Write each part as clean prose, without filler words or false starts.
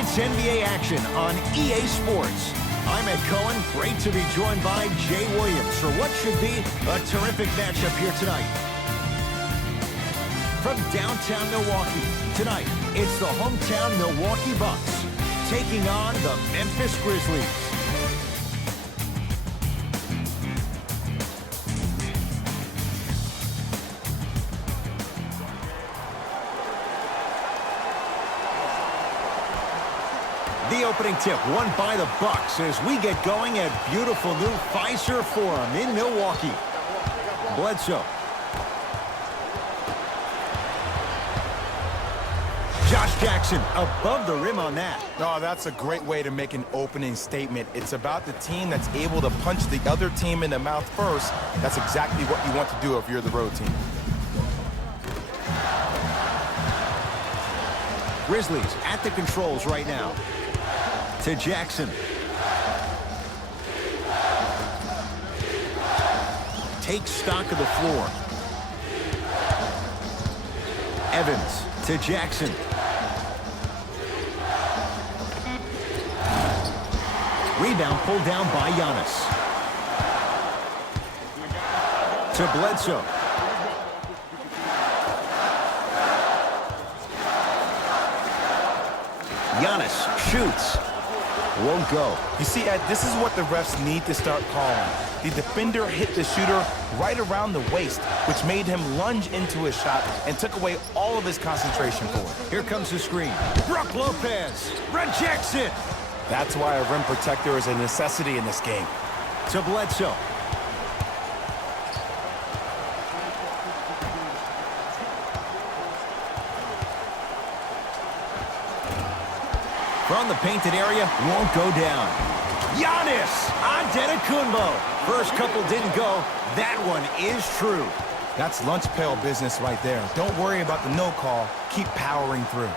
It's NBA action on EA Sports. I'm Ed Cohen. Great to be joined by Jay Williams for what should be a terrific matchup here tonight. From downtown Milwaukee, tonight it's the hometown Milwaukee Bucks taking on the Memphis Grizzlies. The opening tip won by the Bucks as we get going at beautiful new Fiserv Forum in Milwaukee. Bledsoe. Josh Jackson above the rim on that. No, that's a great way to make an opening statement. It's about the team that's able to punch the other team in the mouth first. That's exactly what you want to do if you're the road team. Grizzlies at the controls right now. To Jackson. Takes stock of the floor. Evans to Jackson. Rebound pulled down by Giannis. To Bledsoe. Giannis shoots. Won't go. You see, Ed, this is what the refs need to start calling. The defender hit the shooter right around the waist, which made him lunge into his shot and took away all of his concentration forward. Here comes the screen. Brook Lopez rejects it. That's why a rim protector is a necessity in this game. To Bledsoe. From the painted area, won't go down. Giannis Antetokounmpo. First couple didn't go. That one is true. That's lunch pail business right there. Don't worry about the no call. Keep powering through.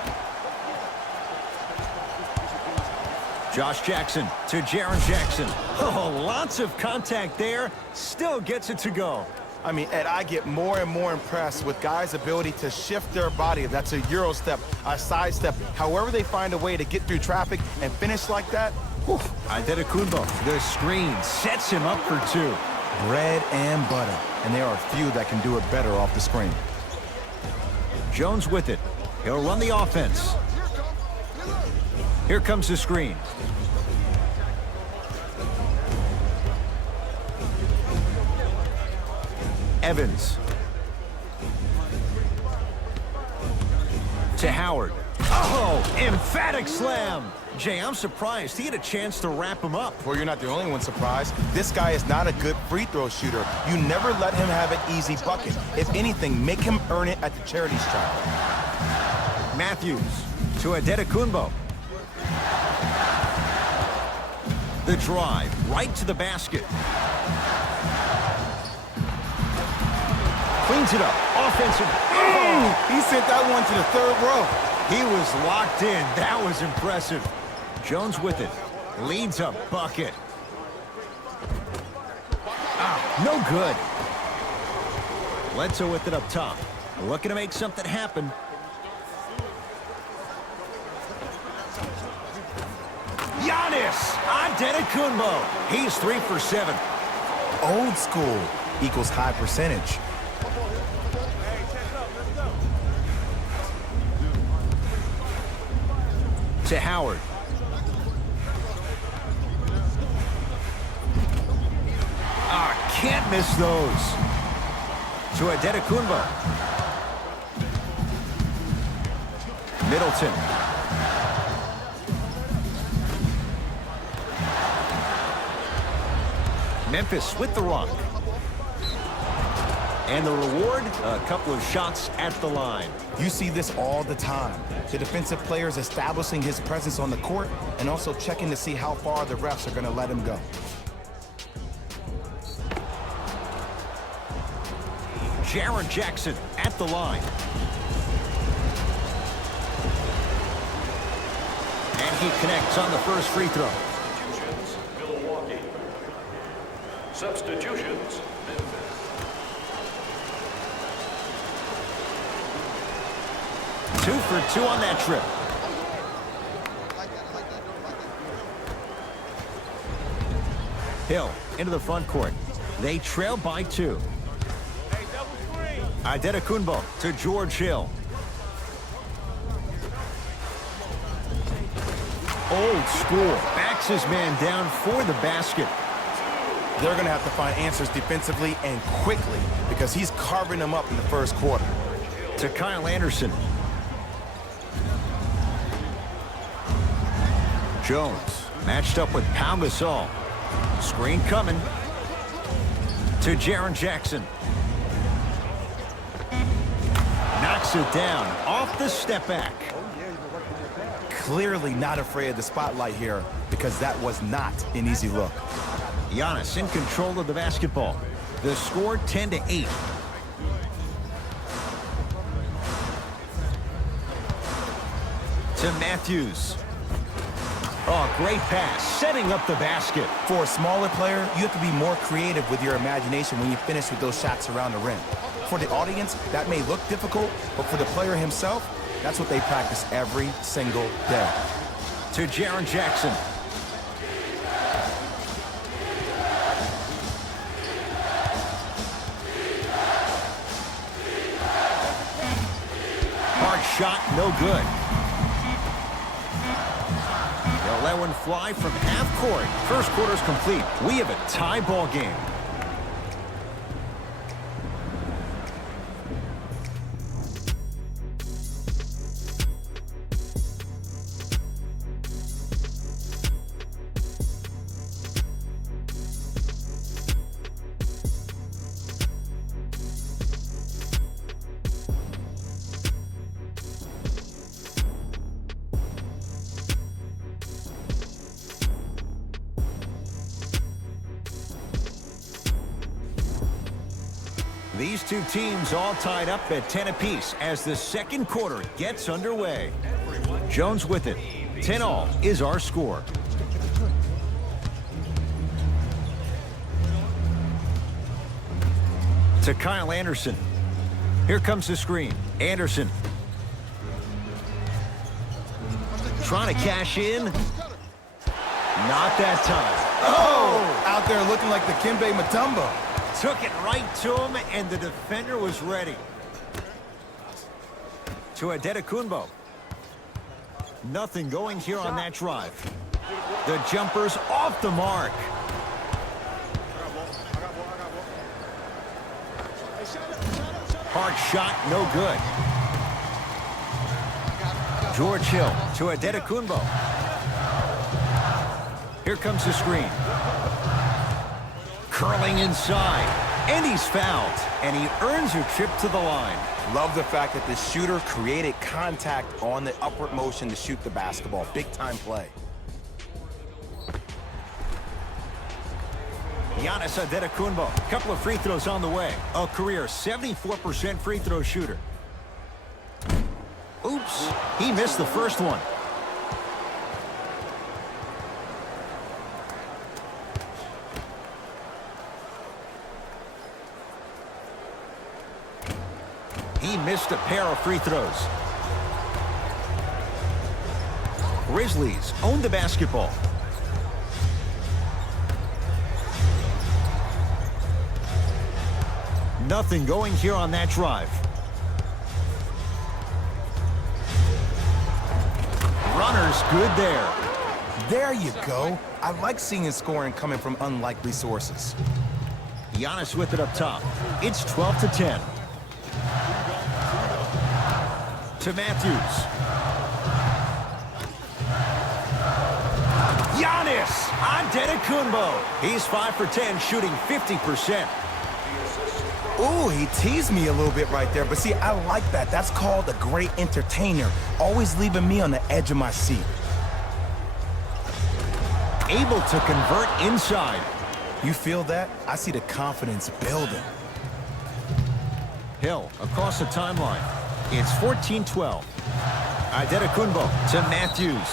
Josh Jackson to Jaren Jackson. Oh, lots of contact there. Still gets it to go. I mean, Ed, I get more and more impressed with guys' ability to shift their body. If that's a Euro step, a side step, however they find a way to get through traffic and finish like that. Antetokounmpo, the screen sets him up for two. Bread and butter. And there are few that can do it better off the screen. Jones with it. He'll run the offense. Here comes the screen. Evans. To Howard. Oh, emphatic slam. Jay, I'm surprised he had a chance to wrap him up. Well, you're not the only one surprised. This guy is not a good free throw shooter. You never let him have an easy bucket. If anything, make him earn it at the charity stripe. Matthews to Antetokounmpo. The drive right to the basket. Cleans it up. Offensive. Oh, he sent that one to the third row. He was locked in. That was impressive. Jones with it. Leads a bucket. No good. Bledsoe with it up top. Looking to make something happen. Giannis Antetokounmpo. He's 3 for 7. Old school equals high percentage. To Howard. Can't miss those. To Antetokounmpo. Middleton. Memphis with the rock. And the reward, a couple of shots at the line. You see this all the time. The defensive players establishing his presence on the court and also checking to see how far the refs are going to let him go. Jaren Jackson at the line. And he connects on the first free throw. Substitutions, Milwaukee. Substitutions, Memphis. 2 for 2 on that trip. Hill into the front court. They trail by 2. Adetokunbo to George Hill. Old school. Backs his man down for the basket. They're going to have to find answers defensively and quickly because he's carving them up in the first quarter. To Kyle Anderson. Jones matched up with Pau Gasol. Screen coming. To Jaren Jackson. Knocks it down off the step back. Clearly not afraid of the spotlight here because that was not an easy look. Giannis in control of the basketball. The score 10-8. To Matthews. Oh, great pass, setting up the basket. For a smaller player, you have to be more creative with your imagination when you finish with those shots around the rim. For the audience, that may look difficult, but for the player himself, that's what they practice every single day. To Jaren Jackson. Hard shot, no good. They'll let one fly from half court. First quarter's complete. We have a tie ball game. These two teams all tied up at 10 apiece as the second quarter gets underway. Jones with it. 10-all is our score. To Kyle Anderson. Here comes the screen. Anderson. Trying to cash in. Not that time. Oh! Out there looking like the Kimbe Mutombo. Took it right to him, and the defender was ready. To Adetokunbo. Nothing going here on that drive. The jumper's off the mark. Hard shot, no good. George Hill to Adetokunbo. Here comes the screen. Curling inside, and he's fouled, and he earns a trip to the line. Love the fact that the shooter created contact on the upward motion to shoot the basketball. Big-time play. Giannis Adetokunbo, a couple of free throws on the way. A career 74% free throw shooter. Oops, he missed the first one. He missed a pair of free throws. Grizzlies own the basketball. Nothing going here on that drive. Runner's good there. There you go. I like seeing his scoring coming from unlikely sources. Giannis with it up top. It's 12-10. To Matthews. Giannis Adetokunbo. He's 5 for 10, shooting 50%. Ooh, he teased me a little bit right there, but see, I like that. That's called a great entertainer, always leaving me on the edge of my seat. Able to convert inside. You feel that? I see the confidence building. Hill across the timeline. It's 14-12. Adetokunbo to Matthews.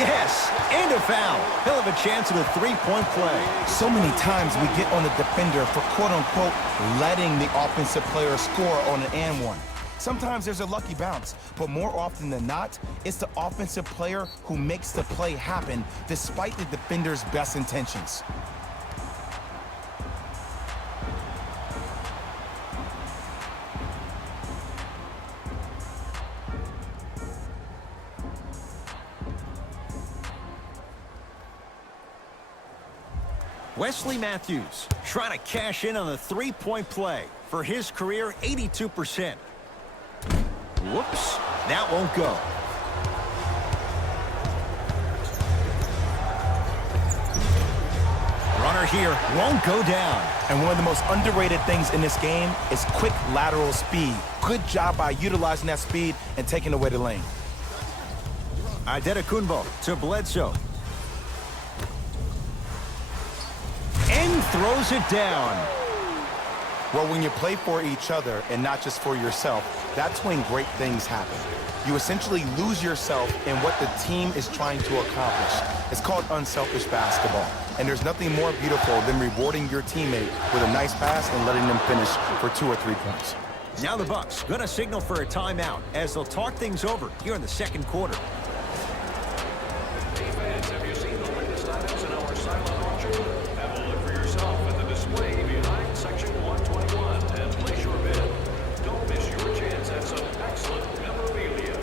Yes, and a foul. He'll have a chance at a three-point play. So many times we get on the defender for quote-unquote letting the offensive player score on an and one. Sometimes there's a lucky bounce, but more often than not, it's the offensive player who makes the play happen despite the defender's best intentions. Wesley Matthews trying to cash in on the three-point play. For his career, 82%. Whoops, that won't go. Runner here won't go down. And one of the most underrated things in this game is quick lateral speed. Good job by utilizing that speed and taking away the lane. Adetokunbo to Bledsoe. And throws it down. Well, when you play for each other and not just for yourself, that's when great things happen. You essentially lose yourself in what the team is trying to accomplish. It's called unselfish basketball. And there's nothing more beautiful than rewarding your teammate with a nice pass and letting them finish for 2 or 3 points. Now the Bucks gonna signal for a timeout as they'll talk things over here in the second quarter. Hey fans, have you seen the latest items in our silent auction? Have a look for yourself at the display behind section 121 and place your bid. Don't miss your chance at some excellent memorabilia.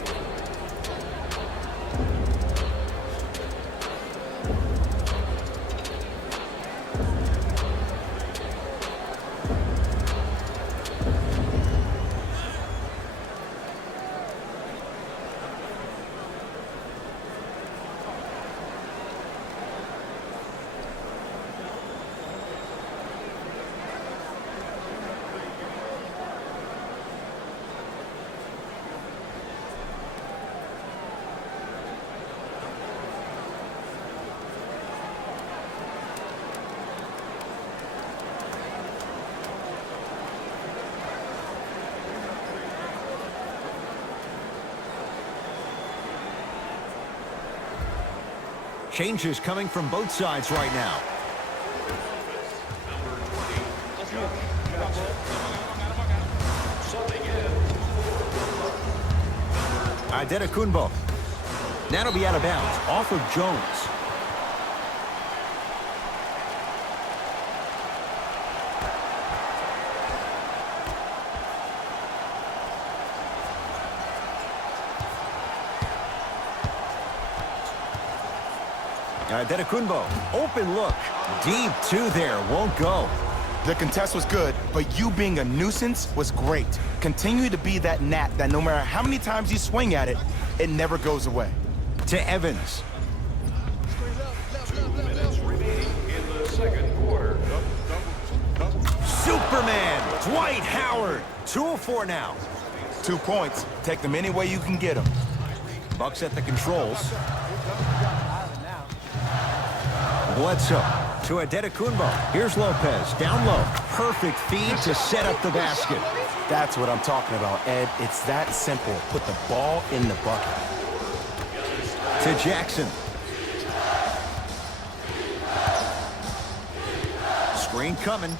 Changes coming from both sides right now. Adetokunbo. That'll be out of bounds, off of Jones. Adetokunbo, open look. Deep two there, won't go. The contest was good, but you being a nuisance was great. Continue to be that gnat that no matter how many times you swing at it, it never goes away. To Evans. 2 minutes remaining in the second quarter. Superman, Dwight Howard. 2 of 4 now. 2 points. Take them any way you can get them. Bucks at the controls. Bledsoe to Adetokunbo. Here's Lopez, down low. Perfect feed to set up the basket. That's what I'm talking about, Ed. It's that simple. Put the ball in the bucket. To Jackson. Screen coming.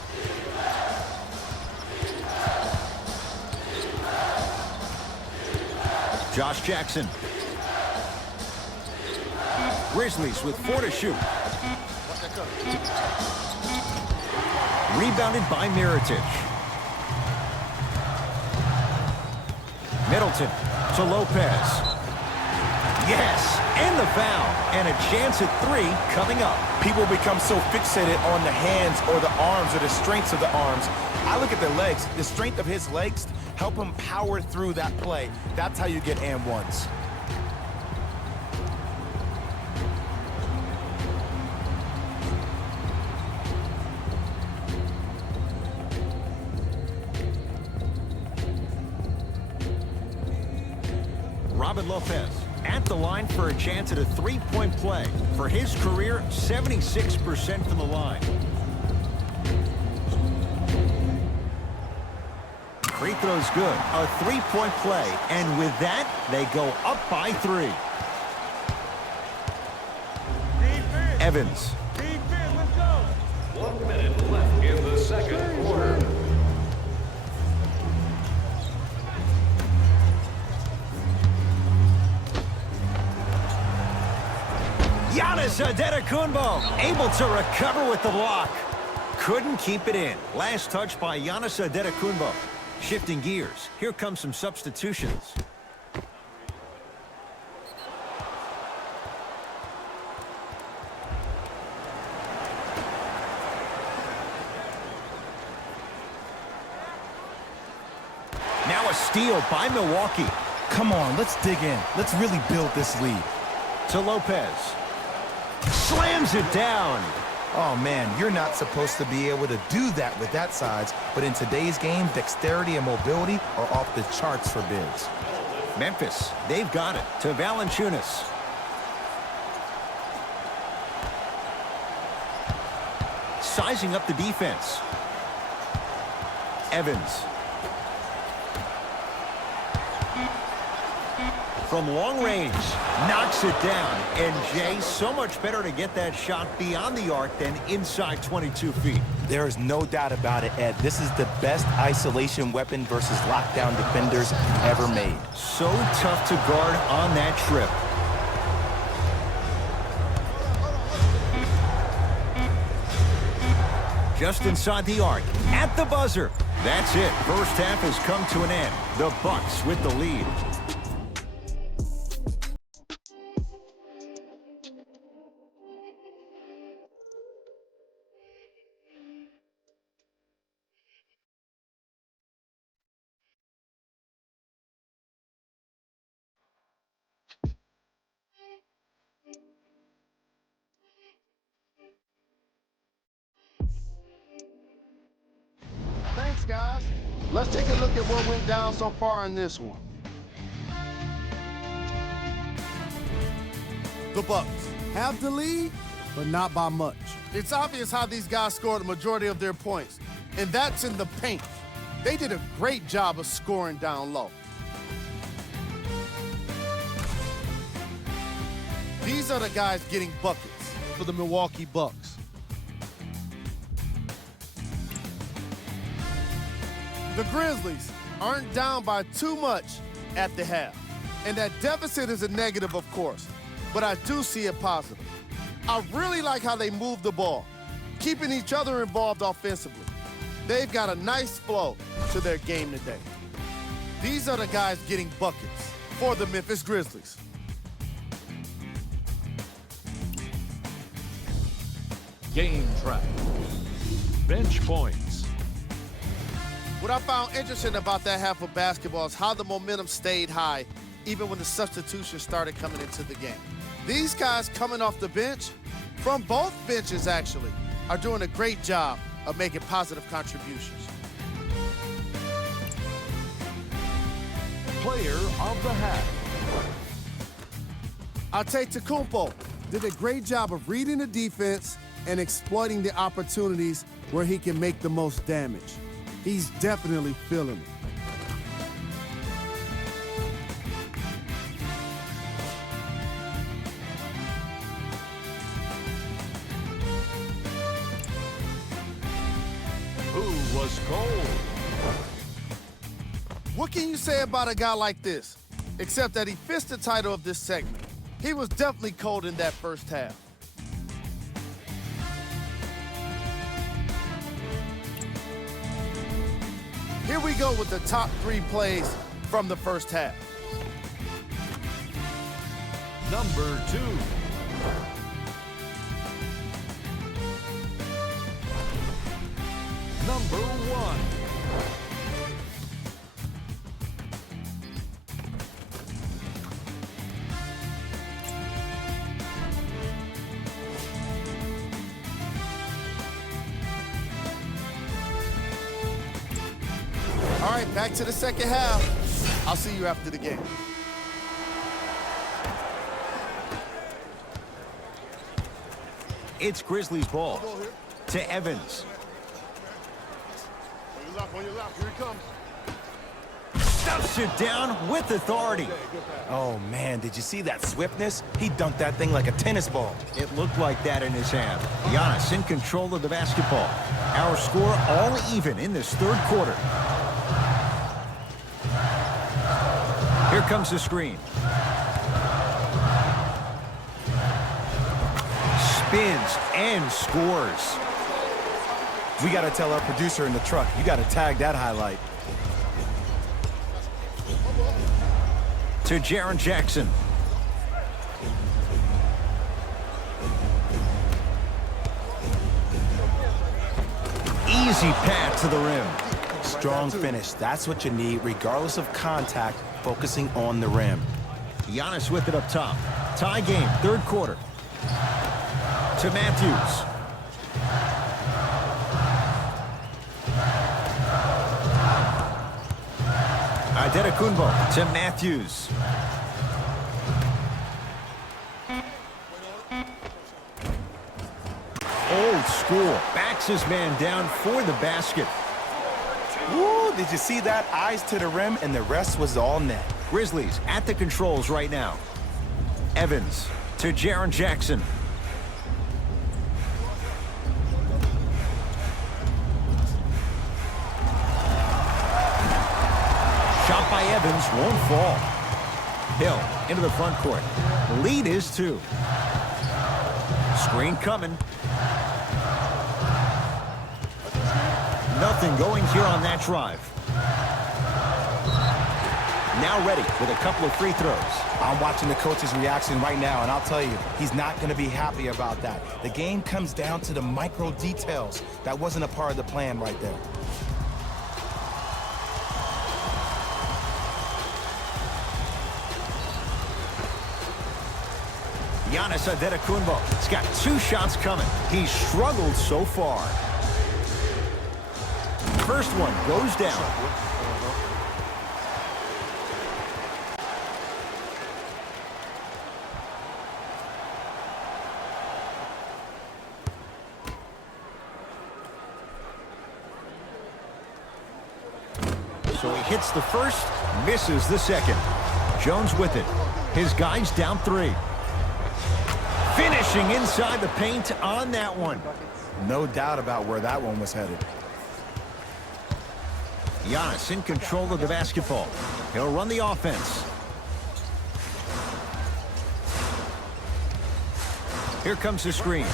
Josh Jackson. Grizzlies with 4 to shoot. Rebounded by Mirotic. Middleton to Lopez. Yes, and the foul. And a chance at 3 coming up. People become so fixated on the hands or the arms or the strengths of the arms. I look at the legs. The strength of his legs help him power through that play. That's how you get and ones. Lopez at the line for a chance at a 3-point play. For his career, 76% from the line. Free throw's good. A 3-point play. And with that, they go up by 3. Defense. Evans. Defense, let's go. 1 minute left in the second quarter. Giannis Antetokounmpo able to recover with the block. Couldn't keep it in. Last touch by Giannis Antetokounmpo. Shifting gears. Here come some substitutions. Now a steal by Milwaukee. Come on, let's dig in. Let's really build this lead. To Lopez. Slams it down. Oh, man, you're not supposed to be able to do that with that size, but in today's game, dexterity and mobility are off the charts for bigs. Memphis, they've got it. To Valanciunas. Sizing up the defense. Evans. From long range, knocks it down. And Jay, so much better to get that shot beyond the arc than inside 22 feet. There is no doubt about it, Ed. This is the best isolation weapon versus lockdown defenders ever made. So tough to guard on that trip. Just inside the arc, at the buzzer. That's it. First half has come to an end. The Bucks with the lead. Thanks, guys. Let's take a look at what went down so far in this one. The Bucks have the lead, but not by much. It's obvious how these guys scored the majority of their points, and that's in the paint. They did a great job of scoring down low. These are the guys getting buckets for the Milwaukee Bucks. The Grizzlies aren't down by too much at the half. And that deficit is a negative, of course, but I do see it positive. I really like how they move the ball, keeping each other involved offensively. They've got a nice flow to their game today. These are the guys getting buckets for the Memphis Grizzlies. Game track. Bench points. What I found interesting about that half of basketball is how the momentum stayed high even when the substitutions started coming into the game. These guys coming off the bench, from both benches actually, are doing a great job of making positive contributions. Player of the half. I'll take Tecumpo. Did a great job of reading the defense and exploiting the opportunities where he can make the most damage. He's definitely feeling it. Who was cold? What can you say about a guy like this? Except that he fits the title of this segment. He was definitely cold in that first half. Here we go with the top 3 plays from the first half. Number 2. Number 1. All right, back to the second half. I'll see you after the game. It's Grizzlies ball. To Evans. On your left, here he comes. Stuffs it down with authority. Oh, man, did you see that swiftness? He dunked that thing like a tennis ball. It looked like that in his hand. Giannis in control of the basketball. Our score all even in this third quarter. Here comes the screen. spins and scores. We got to tell our producer in the truck, you got to tag that highlight. To Jaren Jackson. Easy pass to the rim. Strong finish. That's what you need, regardless of contact, focusing on the rim. Giannis with it up top. Tie game, third quarter. To Matthews. Antetokounmpo to Matthews. Old school. Backs his man down for the basket. Woo, did you see that? Eyes to the rim, and the rest was all net. Grizzlies at the controls right now. Evans to Jaren Jackson. Shot by Evans won't fall. Hill into the front court. The lead is 2. Screen coming. Nothing going here on that drive. Now ready with a couple of free throws. I'm watching the coach's reaction right now, and I'll tell you, he's not going to be happy about that. The game comes down to the micro details. That wasn't a part of the plan right there. Giannis Antetokounmpo. He's got 2 shots coming. He's struggled so far. First one goes down. So he hits the first, misses the second. Jones with it. His guys down 3. Finishing inside the paint on that one. No doubt about where that one was headed. Giannis in control of the basketball. He'll run the offense. Here comes the screen.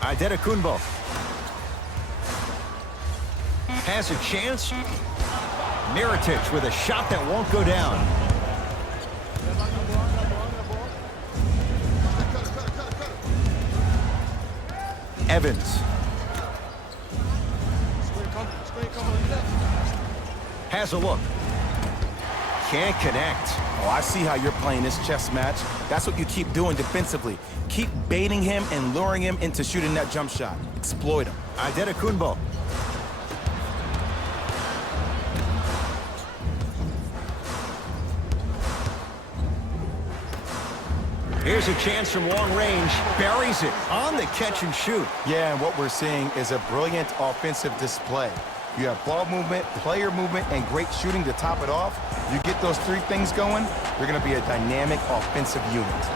Antetokounmpo. Has a chance. Mirotic with a shot that won't go down. Evans. Has a look. Can't connect. Oh, I see how you're playing this chess match. That's what you keep doing defensively. Keep baiting him and luring him into shooting that jump shot. Exploit him. Antetokounmpo. Here's a chance from long range. Buries it on the catch and shoot. Yeah, and what we're seeing is a brilliant offensive display. You have ball movement, player movement, and great shooting to top it off. You get those 3 things going, you're going to be a dynamic offensive unit.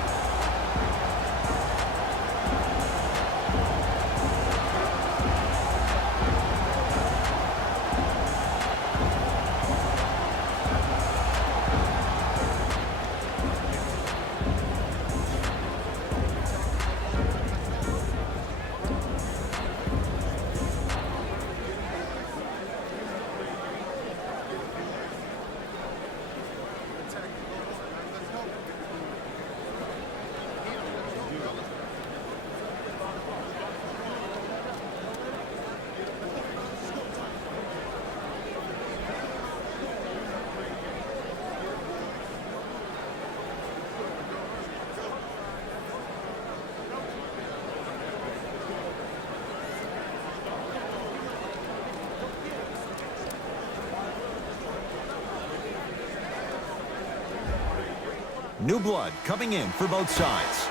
New blood coming in for both sides.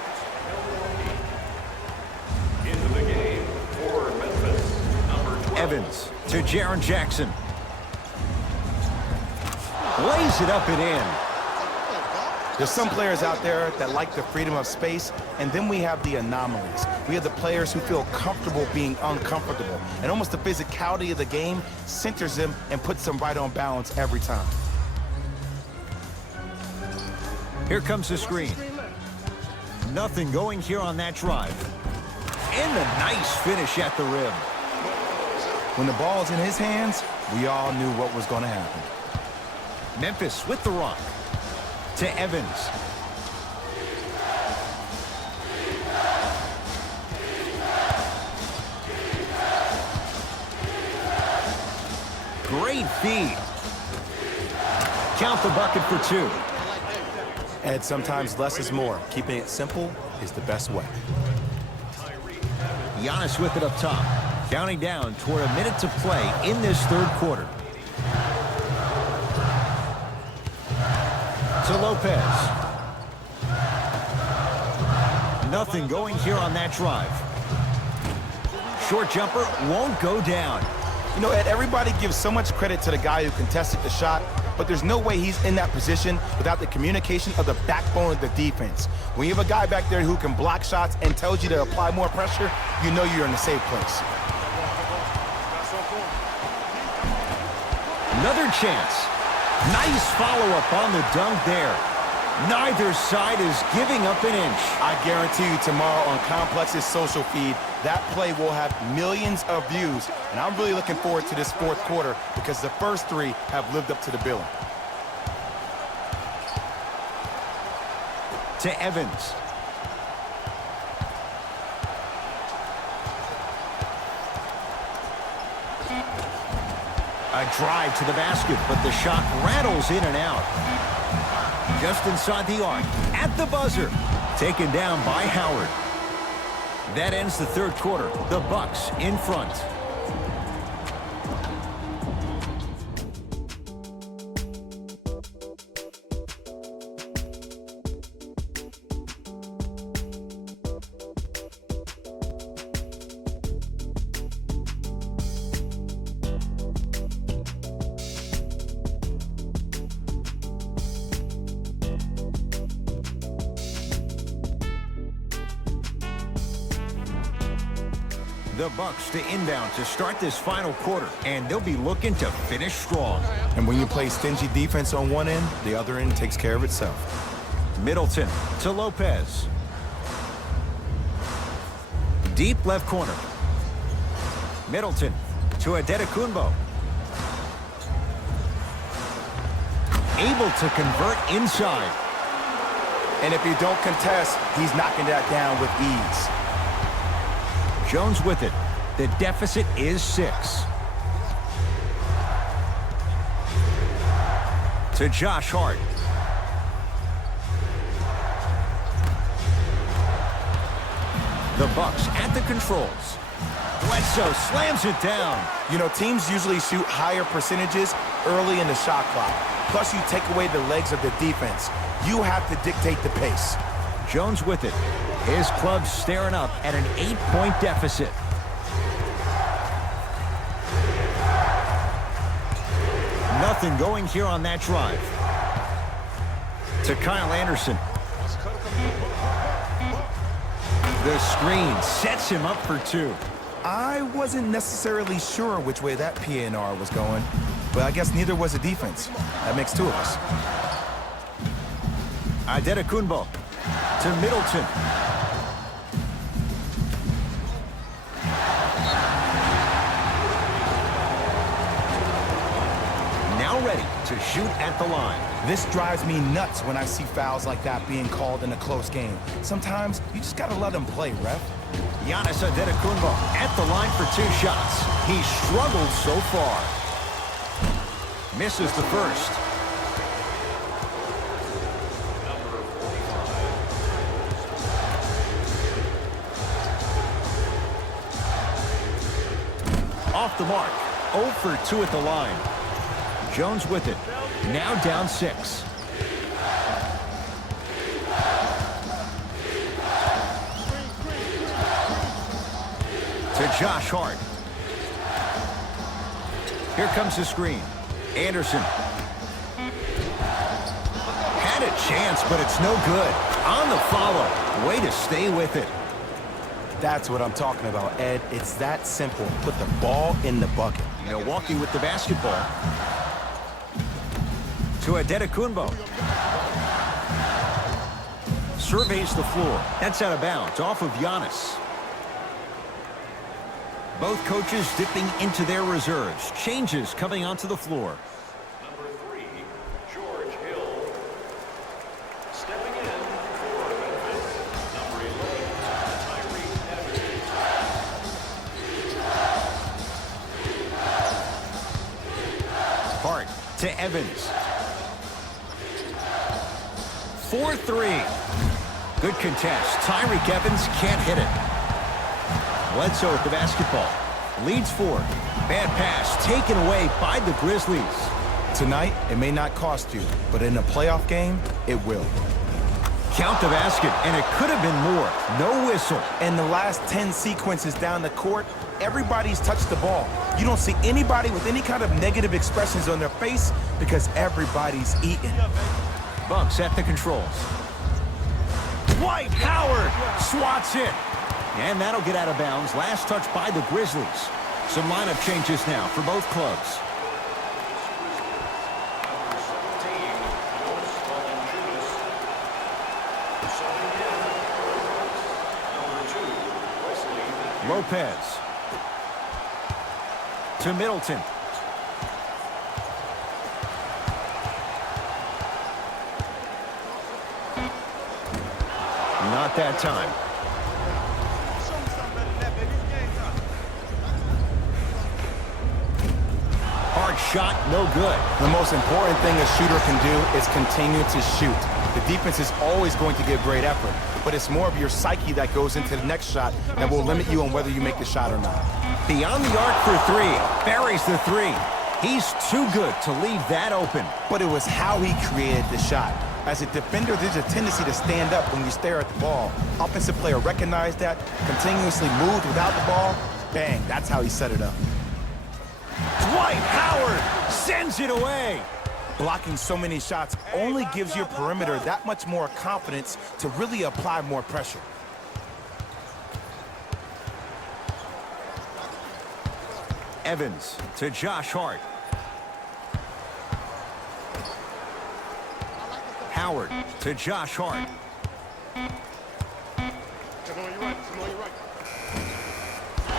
Into the game for Memphis, number 12. Evans to Jaren Jackson. Lays it up and in. There's some players out there that like the freedom of space, and then we have the anomalies. We have the players who feel comfortable being uncomfortable, and almost the physicality of the game centers them and puts them right on balance every time. Here comes the screen. Nothing going here on that drive. And a nice finish at the rim. When the ball's in his hands, we all knew what was going to happen. Memphis with the rock. To Evans. Great feed. Count the bucket for 2. Ed, sometimes less is more. Keeping it simple is the best way. Giannis with it up top. Counting down toward a minute to play in this third quarter. To Lopez. Nothing going here on that drive. Short jumper won't go down. You know, Ed, everybody gives so much credit to the guy who contested the shot, but there's no way he's in that position without the communication of the backbone of the defense. When you have a guy back there who can block shots and tells you to apply more pressure, you know you're in a safe place. Another chance. Nice follow-up on the dunk there. Neither side is giving up an inch. I guarantee you tomorrow on Complex's social feed, that play will have millions of views, and I'm really looking forward to this fourth quarter because the first 3 have lived up to the billing. To Evans. A drive to the basket, but the shot rattles in and out. Just inside the arc, at the buzzer, taken down by Howard. That ends the third quarter. The Bucks in front. The Bucks to inbound to start this final quarter, and they'll be looking to finish strong. And when you play stingy defense on one end, the other end takes care of itself. Middleton to Lopez. Deep left corner. Middleton to Antetokounmpo. Able to convert inside. And if you don't contest, he's knocking that down with ease. Jones with it. The deficit is 6. To Josh Hart. The Bucks at the controls. Bledsoe slams it down. You know, teams usually shoot higher percentages early in the shot clock. Plus, you take away the legs of the defense. You have to dictate the pace. Jones with it. His club staring up at an 8-point deficit. Nothing going here on that drive. To Kyle Anderson. The screen sets him up for 2. I wasn't necessarily sure which way that PNR was going, but I guess neither was the defense. That makes 2 of us. Antetokounmpo to Middleton. Now ready to shoot at the line. This drives me nuts when I see fouls like that being called in a close game. Sometimes you just gotta let them play, ref. Giannis Antetokounmpo at the line for 2 shots. He struggled so far. Misses the first. Off the mark. 0 for 2 at the line. Jones with it. Now down 6. To Josh Hart. Here comes the screen. Anderson. Had a chance, but it's no good. On the follow. Way to stay with it. That's what I'm talking about, Ed. It's that simple. Put the ball in the bucket. Milwaukee with the basketball. To Antetokounmpo. surveys the floor. That's out of bounds, off of Giannis. Both coaches dipping into their reserves. Changes coming onto the floor. Number 3, George Hill. Stepping in for Memphis, number 11, Tyreke Evans. Hart to Evans. 4-3. Good contest. Tyreke Evans can't hit it. Bledsoe with the basketball. Leads 4. Bad pass taken away by the Grizzlies. Tonight, it may not cost you, but in a playoff game, it will. Count the basket, and it could have been more. No whistle. In the last 10 sequences down the court, everybody's touched the ball. You don't see anybody with any kind of negative expressions on their face because everybody's eating. Bucks at the controls. Dwight Howard swats it. And that'll get out of bounds. Last touch by the Grizzlies. Some lineup changes now for both clubs. Lopez to Middleton. Not that time. Hard shot, no good. The most important thing a shooter can do is continue to shoot. The defense is always going to give great effort, but it's more of your psyche that goes into the next shot that will limit you on whether you make the shot or not. Beyond the arc for 3. Buries the 3. He's too good to leave that open. But it was how he created the shot. As a defender, there's a tendency to stand up when you stare at the ball. Offensive player recognized that, continuously moved without the ball. Bang, that's how he set it up. Dwight Howard sends it away. Blocking so many shots only gives your perimeter that much more confidence to really apply more pressure. Evans to Josh Hart. Howard to Josh Hart.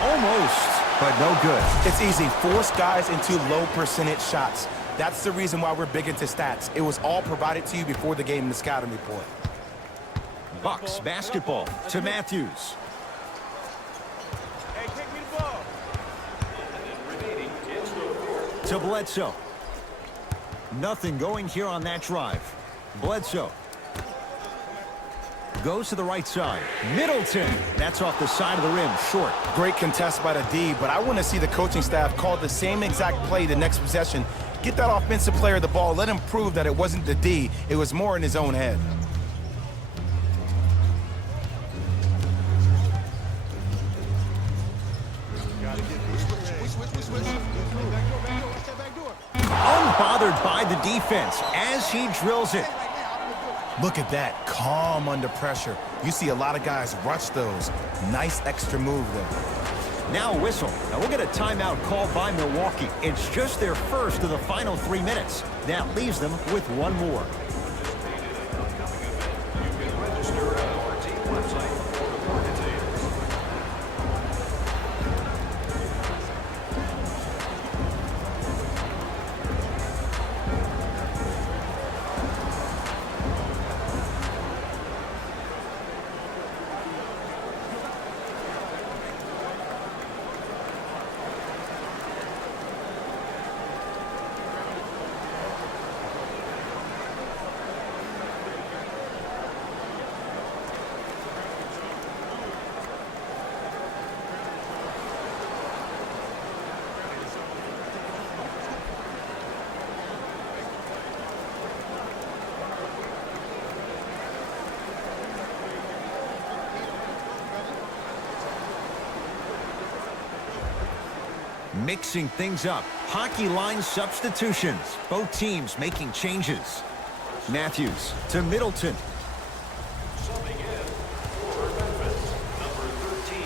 Almost, but no good. It's easy. Force guys into low percentage shots. That's the reason why we're big into stats. It was all provided to you before the game in the scouting report. Bucks basketball to Matthews. Hey, kick me the ball. To Bledsoe. Nothing going here on that drive. Bledsoe goes to the right side. Middleton. That's off the side of the rim. Short. Great contest by the D, but I want to see the coaching staff call the same exact play the next possession. Get that offensive player the ball. Let him prove that it wasn't the D. It was more in his own head. Unbothered by the defense as he drills it. Look at that, calm under pressure. You see a lot of guys rush those. Nice extra move there. Now a whistle. Now we'll get a timeout called by Milwaukee. It's just their first of the final 3 minutes. That leaves them with one more. You can register at our team website for more details. Mixing things up. Hockey line substitutions. Both teams making changes. Matthews to Middleton. Subbing in for Memphis, number 13.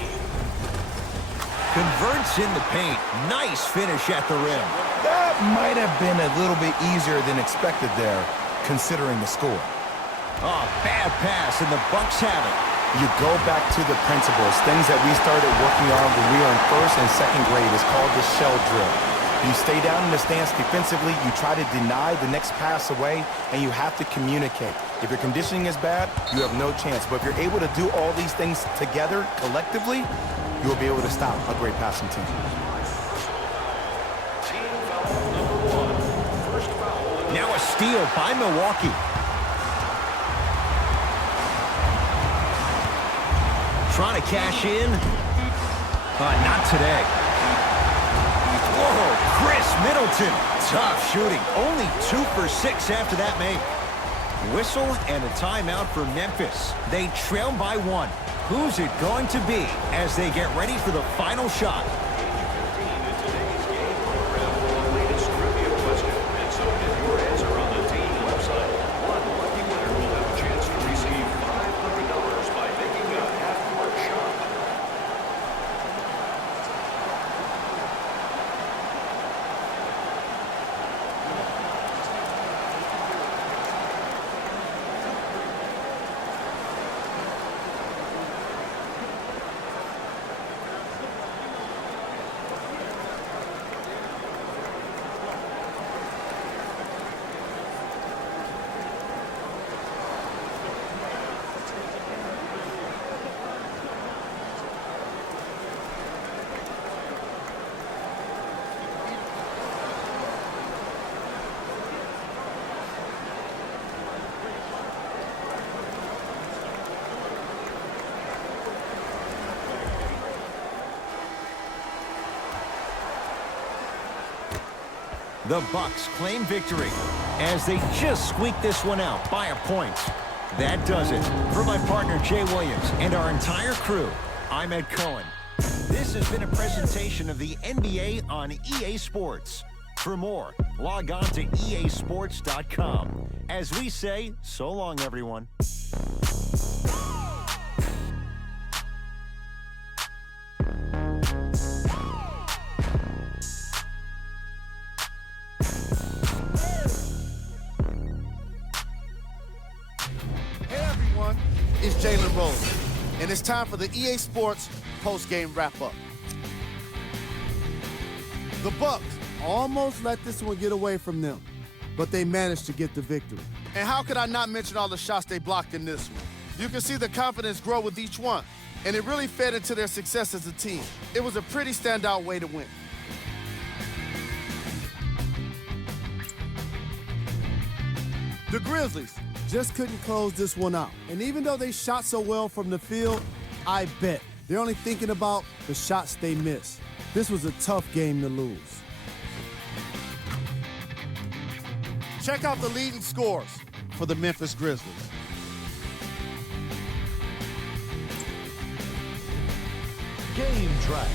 Converts in the paint. Nice finish at the rim. That might have been a little bit easier than expected there, considering the score. Oh, bad pass, and the Bucks have it. You go back to the principles, things that we started working on when we were in first and second grade. It's called the shell drill. You stay down in the stance defensively, you try to deny the next pass away, and you have to communicate. If your conditioning is bad, you have no chance. But if you're able to do all these things together, collectively, you will be able to stop a great passing team. Team foul number 1. First foul. Now a steal by Milwaukee. Trying to cash in. Not today. Whoa, Chris Middleton. Tough shooting. Only 2 for 6 after that make. Whistle and a timeout for Memphis. They trail by 1. Who's it going to be as they get ready for the final shot? The Bucks claim victory as they just squeak this one out by a point. That does it. For my partner Jay Williams and our entire crew, I'm Ed Cohen. This has been a presentation of the NBA on EA Sports. For more, log on to easports.com. As we say, so long, everyone. It's Jalen Rose, and it's time for the EA Sports post-game wrap-up. The Bucks almost let this one get away from them, but they managed to get the victory. And how could I not mention all the shots they blocked in this one? You can see the confidence grow with each one, and it really fed into their success as a team. It was a pretty standout way to win. The Grizzlies just couldn't close this one out. And even though they shot so well from the field, I bet they're only thinking about the shots they missed. This was a tough game to lose. Check out the leading scores for the Memphis Grizzlies. Game track.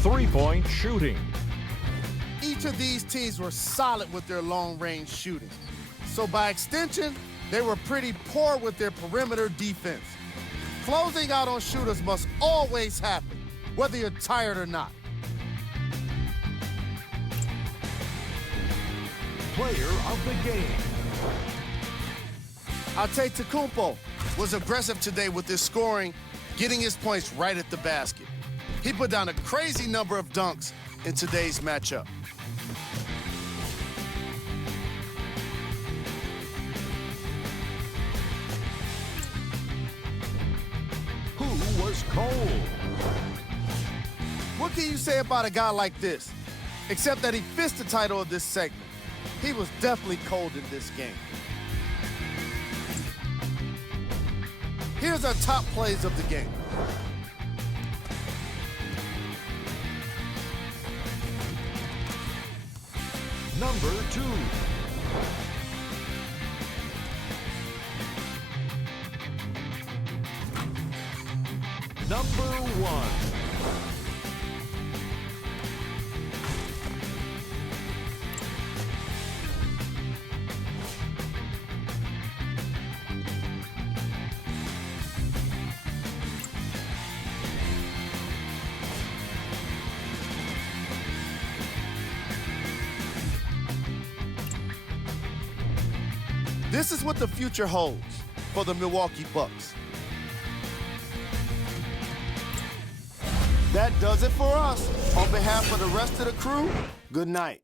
3-point shooting. Each of these teams were solid with their long-range shooting. So by extension, they were pretty poor with their perimeter defense. Closing out on shooters must always happen, whether you're tired or not. Player of the game. Antetokounmpo was aggressive today with his scoring, getting his points right at the basket. He put down a crazy number of dunks in today's matchup. Who was cold? What can you say about a guy like this? Except that he fits the title of this segment. He was definitely cold in this game. Here's our top plays of the game. Number 2. Number 1. This is what the future holds for the Milwaukee Bucks. That does it for us. On behalf of the rest of the crew, good night.